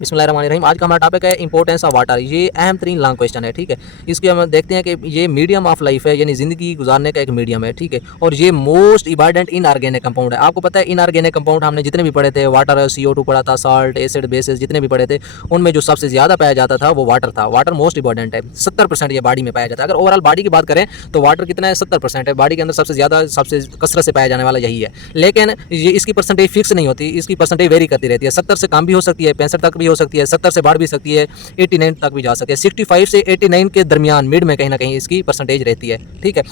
बिस्मिल्लाहिर्रहमानिर्रहीम। आज का हमारा टॉपिक है इंपॉर्टेंस ऑफ वाटर। ये अहम तरीन लॉन्ग क्वेश्चन है, ठीक है। इसके हम देखते हैं कि ये मीडियम ऑफ लाइफ है, यानी ज़िंदगी गुजारने का एक मीडियम है, ठीक है। और ये मोस्ट इंपॉर्टेंट इनऑर्गेनिक कंपाउंड है। आपको पता है इनऑर्गेनिक कंपाउंड हमने जितने भी पढ़े थे, वाटर, CO2 पढ़ा था, साल्ट, एसिड, बेसिस, जितने भी पढ़े थे, उनमें जो सबसे ज़्यादा पाया जाता था वो वाटर था। वाटर मोस्ट इंपॉर्टेंट है, 70% ये बॉडी में पाया जाता है। अगर ओवरऑल बॉडी की बात करें तो वाटर कितना है, 70% है। बॉडी के अंदर सबसे ज़्यादा, सबसे कसरत से पाया जाने वाला यही है। लेकिन ये इसकी परसेंटेज फिक्स नहीं होती, इसकी परसेंटेज वेरी करती रहती है। 70 से कम भी हो सकती है, 65 तक भी हो सकती है, 70 से बढ़ भी सकती है, 89 तक भी जा सकती है। 65 से 89 के दरमियान मिड में कहीं ना कहीं इसकी परसेंटेज रहती है, ठीक है।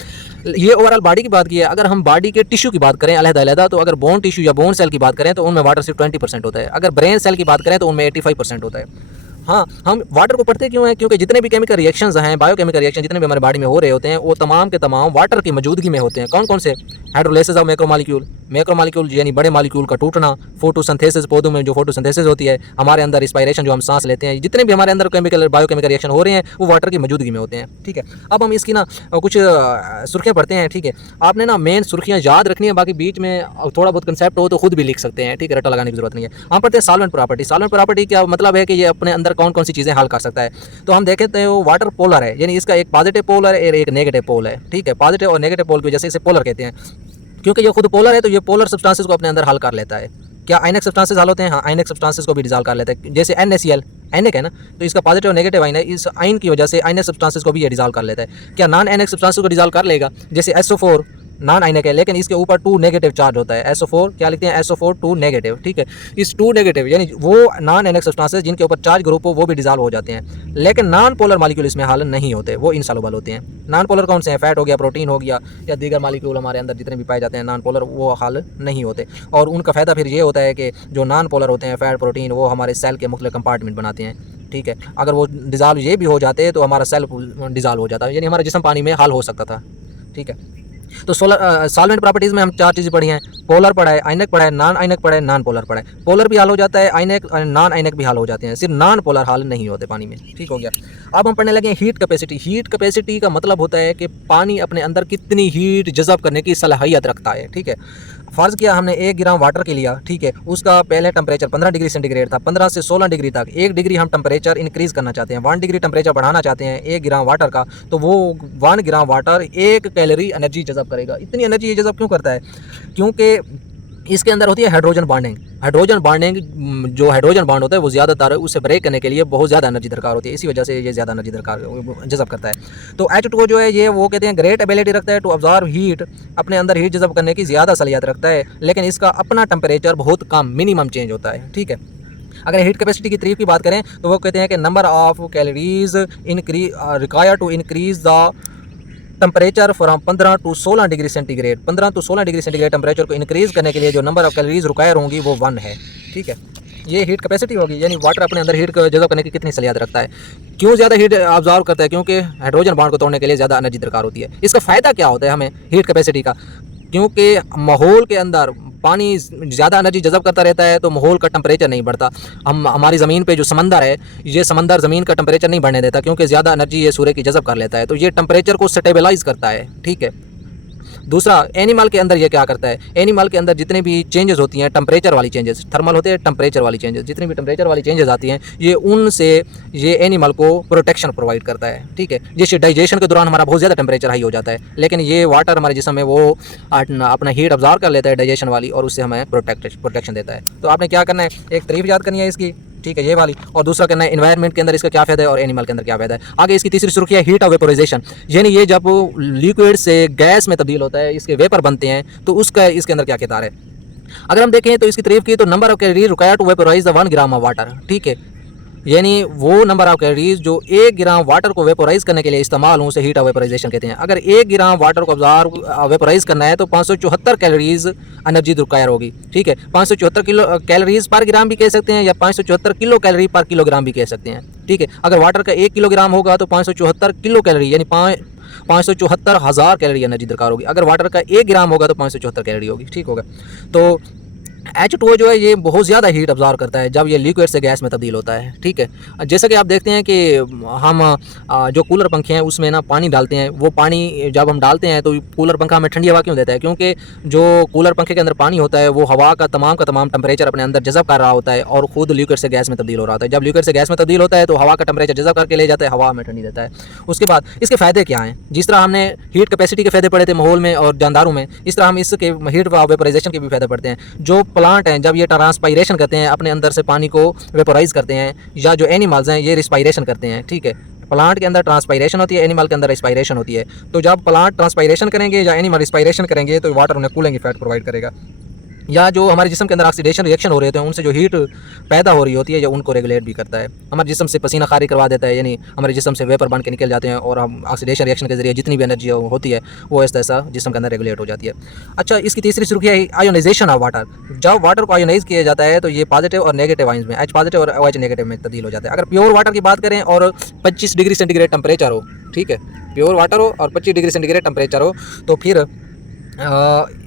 ये ओवरऑल बॉडी की बात की है। अगर हम बॉडी के टिश्यू की बात करें अलग-अलग, तो अगर बोन टिश्यू या बोन सेल की बात करें तो उनमें वाटर सिर्फ 20% होता है। अगर ब्रेन सेल की बात करें तो उनमें 85% होता है। हाँ, हम वाटर को पढ़ते क्यों हैं? क्योंकि जितने भी केमिकल रिएक्शंस हैं, बायोकेमिकल रिएक्शन जितने भी हमारे बॉडी में हो रहे होते हैं, वो तमाम के तमाम वाटर की मौजूदगी में होते हैं। कौन कौन से? हाइड्रोलाइसिस ऑफ मैक्रोमॉलिक्यूल यानी बड़े मॉलिक्यूल का टूटना, फोटोसिंथेसिस, पौधों में जो फोटोसिंथेसिस होती है, हमारे अंदर रिस्पायरेशन जो हम सांस लेते हैं, जितने भी हमारे अंदर केमिकल बायोकेमिकल रिएक्शन हो रहे हैं वो वाटर की मौजूदगी में होते हैं, ठीक है। अब हम इसकी ना कुछ सुर्खियाँ पढ़ते हैं, ठीक है। आपने ना मेन सुर्खियाँ याद रखनी है, बाकी बीच में थोड़ा बहुत कंसेप्ट हो तो खुद भी लिख सकते हैं, ठीक है। रट्टा लगाने की जरूरत नहीं है। हम पढ़ते हैं सॉल्वेंट प्रॉपर्टी। सॉल्वेंट प्रॉपर्टी क्या मतलब है कि ये अपने अंदर कौन कौन सी चीज़ें हल कर सकता है। तो हम देखें तो वो वाटर पोलर है, यानी इसका एक पॉजिटिव पोल है और एक नेगेटिव पोल है, ठीक है। पॉजिटिव और नेगेटिव पोल की वजह से इसे पोलर कहते हैं, क्योंकि ये खुद पोलर है। तो ये पोलर सब्सटेंसेस को अपने अंदर हल कर लेता है। क्या आयनिक सब्सटेंसेस हल होते हैं? हाँ, आयनिक सब्सटेंसेस को भी डिसॉल्व कर लेता है। जैसे NaCl आयनिक है ना, तो इसका पॉजिटिव और नेगेटिव आयन है, इस आयन की वजह से आयनिक सब्सटेंसेस को भी ये डिसॉल्व कर लेता है। क्या नॉन आयनिक सब्सटेंसेस को डिसॉल्व कर लेगा? जैसे SO4 नॉन आयनिक है, लेकिन इसके ऊपर 2 नेगेटिव चार्ज होता है। SO4 क्या लिखते हैं? SO4 2 नेगेटिव, ठीक है। इस 2 नेगेटिव यानी वो नॉन आयनिक सब्सटेंसेस जिनके ऊपर चार्ज ग्रुप हो वो भी डिसॉल्व हो जाते हैं, लेकिन नॉन पोलर मॉलिक्यूल इसमें हल नहीं होते, वो इनसॉल्युबल होते हैं। नॉन पोलर कौन से हैं? फैट हो गया, प्रोटीन हो गया, या दीगर मॉलिक्यूल हमारे अंदर जितने भी पाए जाते हैं नॉन पोलर, वो हल नहीं होते। और उनका फ़ायदा फिर ये होता है कि जो नॉन पोलर होते हैं, फैट, प्रोटीन, वो हमारे सेल के मुख्तलिफ कंपार्टमेंट बनाते हैं, ठीक है। अगर वो डिसॉल्व ये भी हो जाते तो हमारा सेल डिसॉल्व हो जाता है, यानी हमारा जिस्म पानी में हल हो सकता था, ठीक है। तो सॉल्वेंट प्रॉपर्टीज़ में हम 4 चीज़ें पढ़ी हैं। पोलर पढ़ा है, आयनिक पढ़ा है, नॉन आयनिक पढ़ा है, नॉन पोलर पढ़ा है। पोलर भी हल हो जाता है, आयनिक नॉन आयनिक भी हल हो जाते हैं, सिर्फ नॉन पोलर हल नहीं होते पानी में, ठीक हो गया। अब हम पढ़ने लगे हीट कैपेसिटी। हीट कैपेसिटी का मतलब होता है कि पानी अपने अंदर कितनी हीट जज़ब करने की सलाहियत रखता है, ठीक है। फ़र्ज़ किया हमने 1 ग्राम वाटर के लिया, ठीक है। उसका पहले टेम्परेचर 15 डिग्री सेंटीग्रेड था, 15 से 16 डिग्री तक 1 डिग्री हम टेम्परेचर इंक्रीज़ करना चाहते हैं, 1 डिग्री टेम्परेचर बढ़ाना चाहते हैं 1 ग्राम वाटर का, तो वो 1 ग्राम वाटर 1 कैलोरी एनर्जी जज़ब करेगा। इतनी एनर्जी ये जज़ब क्यों करता है? क्योंकि इसके अंदर होती है हाइड्रोजन बॉन्डिंग। हाइड्रोजन बॉन्डिंग, जो हाइड्रोजन बॉन्ड होता है वो ज़्यादातर उसे ब्रेक करने के लिए बहुत ज़्यादा एनर्जी दरकार होती है, इसी वजह से ये ज़्यादा एनर्जी दरकार जज़ब करता है। तो H2O जो है ये वो कहते हैं ग्रेट एबिलिटी रखता है टू ऑब्जर्व हीट, अपने अंदर हीट जज़ब करने की ज़्यादा सलाहियत रखता है, लेकिन इसका अपना टेम्परेचर बहुत कम, मिनिमम चेंज होता है, ठीक है। अगर हीट कैपेसिटी की तारीफ की बात करें तो वो कहते हैं कि number of calories require to increase the temperature from 15 to 16 degree centigrade. 15 to 16 degree centigrade temperature को इंक्रीज़ करने के लिए जो नंबर ऑफ कैलोरीज रिक्वायर होंगी वो 1 है, ठीक है। ये हीट कैपेसिटी होगी, यानी वाटर अपने अंदर हीट को जज़ब करने की कितनी सलाहियत रखता है। क्यों ज़्यादा हीट ऑब्जर्व करता है? क्योंकि हाइड्रोजन बॉन्ड को तोड़ने के लिए ज़्यादा एनर्जी दरकार होती है। इसका फ़ायदा क्या होता है हमें हीट कैपेसिटी का? क्योंकि माहौल के अंदर पानी ज़्यादा एनर्जी जज़ब करता रहता है तो माहौल का टेम्परेचर नहीं बढ़ता। हमारी ज़मीन पे जो समंदर है, ये समंदर ज़मीन का टेम्परेचर नहीं बढ़ने देता, क्योंकि ज़्यादा एनर्जी ये सूर्य की जज़ब कर लेता है, तो ये टेम्परेचर को स्टेबलाइज़ करता है, ठीक है। दूसरा, एनिमल के अंदर ये क्या करता है? एनिमल के अंदर जितने भी चेंजेस होती हैं, टेम्परेचर वाली चेंजेस, थर्मल होते हैं, टेम्परेचर वाली चेंजेस, जितनी भी टेम्परेचर वाली चेंजेस आती हैं, ये उनसे ये एनिमल को प्रोटेक्शन प्रोवाइड करता है, ठीक है। जैसे डाइजेशन के दौरान हमारा बहुत ज़्यादा टेम्परेचर हाई हो जाता है, लेकिन ये वाटर हमारे जिस्म में वो अपना हीट ऑब्जर्व कर लेता है डाइजेशन वाली, और उससे हमें प्रोटेक्शन देता है। तो आपने क्या करना है? एक तारीफ याद करनी है इसकी, ठीक है, ये वाली, और दूसरा करना है एनवायरनमेंट के अंदर इसका क्या फ़ायदा है और एनिमल के अंदर क्या फ़ायदा है। आगे इसकी तीसरी सुर्खी है हीट ऑफ वेपोराइजेशन, यानी ये जब लिक्विड से गैस में तब्दील होता है, इसके वेपर बनते हैं, तो उसका इसके अंदर क्या किरदार है। अगर हम देखें तो इसकी तारीफ की तो number of calories required to vaporize the 1 gram of water, ठीक है। यानी वो नंबर ऑफ कैलोरीज जो 1 ग्राम वाटर को वेपोराइज करने के लिए इस्तेमाल हों उसे हीट ऑफ वेपोराइजेशन कहते हैं। अगर 1 ग्राम वाटर को वेपोराइज करना है तो 574 कैलोरीज एनर्जी रिक्वायर होगी, ठीक है। 574 किलो कैलोरीज पर ग्राम भी कह सकते हैं, या 574 किलो कैलोरी पर किलोग्राम भी कह सकते हैं, ठीक है। अगर वाटर का 1 किलोग्राम होगा तो 574 किलो कैलोरी यानी 574,000 कैलोरी एनर्जी दरकार होगी। अगर वाटर का 1 ग्राम होगा तो 574 कैलोरी होगी, ठीक होगा। तो H2O जो है ये बहुत ज़्यादा हीट अब्जॉर्व करता है जब ये लिक्विड से गैस में तब्दील होता है, ठीक है। जैसा कि आप देखते हैं कि हम जो कूलर पंखे हैं उसमें ना पानी डालते हैं, वो पानी जब हम डालते हैं तो कूलर पंखा हमें ठंडी हवा क्यों देता है? क्योंकि जो कूलर पंखे के अंदर पानी होता है वो हवा का तमाम टेम्परेचर अपने अंदर जज़ब कर रहा होता है और ख़ुद लिक्विड से गैस में तब्दील हो रहा होता है। जब लिक्विड से गैस में तब्दील होता है तो हवा का टेम्परेचर जज़ब करके ले जाता है, हवा हमें ठंडी देता है। उसके बाद इसके फ़ायदे क्या हैं? जिस तरह हमने हीट कैपेसिटी के फ़ायदे पढ़े थे माहौल में और जानदारों में, इस तरह हम इसके हीट वेपोराइजेशन के भी फ़ायदे पढ़ते हैं। जो प्लांट हैं जब ये ट्रांसपायरेशन करते हैं, अपने अंदर से पानी को वेपोराइज करते हैं, या जो एनिमल्स हैं ये रिस्पायरेशन करते हैं, ठीक है। प्लांट के अंदर ट्रांसपायरेशन होती है, एनिमल के अंदर रिस्पायरेशन होती है। तो जब प्लांट ट्रांसपायरेशन करेंगे या एनिमल रिस्पायरेशन करेंगे तो वाटर उन्हें कूलिंग इफेक्ट प्रोवाइड करेगा। या जो हमारे जिस्म के अंदर ऑक्सीडेशन रिएक्शन हो रहे होते हैं उनसे जो हीट पैदा हो रही होती है या उनको रेगुलेट भी करता है। हमारे जिस्म से पसीना खारिज करवा देता है, यानी हमारे जिस्म से वेपर बन के निकल जाते हैं और हम ऑक्सीडेशन रिएक्शन के जरिए जितनी भी एनर्जी होती है वो ऐसा ऐसा जिस्म के अंदर रेगुलेट हो जाती है। अच्छा, इसकी तीसरी सुर्खी है आयोनाइजेशन ऑफ वाटर। जब वाटर को आयोनाइज किया जाता है तो ये पॉजिटिव और नेगेटिव आयंस में H पॉजिटिव और OH नेगेटिव में तब्दील हो जाता है। अगर प्योर वाटर की बात करें और 25 डिग्री सेंटीग्रेड टेम्परेचर हो, ठीक है, प्योर वाटर हो और 25 डिग्री सेंटीग्रेड टेम्परेचर हो, तो फिर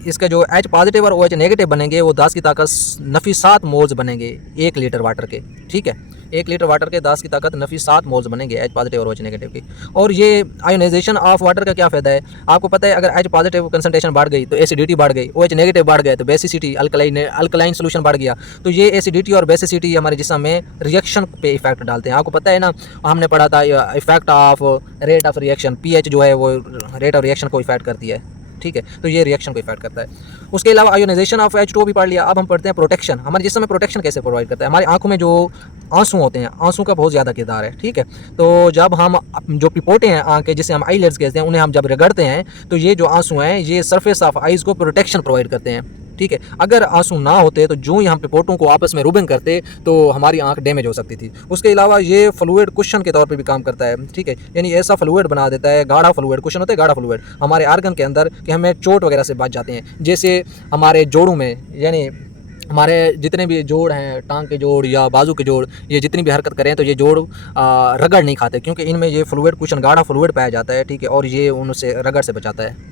इसका जो H पॉजिटिव और OH नेगेटिव बनेंगे वो 10 की ताकत नफी 7 मोल्स बनेंगे 1 लीटर वाटर के, ठीक है। 1 लीटर वाटर के 10 की ताकत नफी 7 मोल्स बनेंगे H पॉजिटिव और OH नेगेटिव की। और ये आयोनाइजेशन ऑफ वाटर का क्या फ़ायदा है? आपको पता है अगर H पॉजिटिव कंसंट्रेशन बढ़ गई तो एसिडिटी बढ़ गई, OH नेगेटिव बढ़ गए तो बेसिसिटी अल्कलाइन सोल्यूशन बढ़ गया। तो ये एसिडिटी और बेसिसिटी हमारे जिस्म में रिएक्शन पे इफेक्ट डालते हैं। आपको पता है ना, हमने पढ़ा था effect of rate of reaction, pH जो है वो रेट ऑफ रिएक्शन को इफेक्ट करती है, ठीक है। तो ये रिएक्शन को इफेक्ट करता है। उसके अलावा आयोनाइजेशन ऑफ H2O भी पढ़ लिया। अब हम पढ़ते हैं प्रोटेक्शन। हमारे जिस्म में प्रोटेक्शन कैसे प्रोवाइड करता है? हमारी आंखों में जो आंसू होते हैं, आंसू का बहुत ज़्यादा किरदार है, ठीक है। तो जब हम जो पिपोटे हैं आँख के, जिसे हम आईलिड्स कहते हैं, उन्हें हम जब रगड़ते हैं तो ये जो आंसू हैं ये सरफेस ऑफ आइज़ को प्रोटेक्शन प्रोवाइड करते हैं, ठीक है। अगर आंसू ना होते तो जो ही हम पिपोटों को आपस में रूबिंग करते तो हमारी आंख डैमेज हो सकती थी। उसके अलावा ये फ्लूइड कुशन के तौर पे भी काम करता है, ठीक है। यानी ऐसा फ्लूइड बना देता है, गाढ़ा फ्लूइड, कुशन होता है गाढ़ा फ्लूइड हमारे आर्गन के अंदर कि हमें चोट वगैरह से बच जाते हैं। जैसे हमारे जोड़ों में, यानी हमारे जितने भी जोड़ हैं, टांग के जोड़ या बाजू के जोड़, ये जितनी भी हरकत करें तो ये जोड़ रगड़ नहीं खाते, क्योंकि इनमें ये फ्लूइड कुशन गाढ़ा फ्लूइड पाया जाता है, ठीक है, और ये उनसे रगड़ से बचाता है।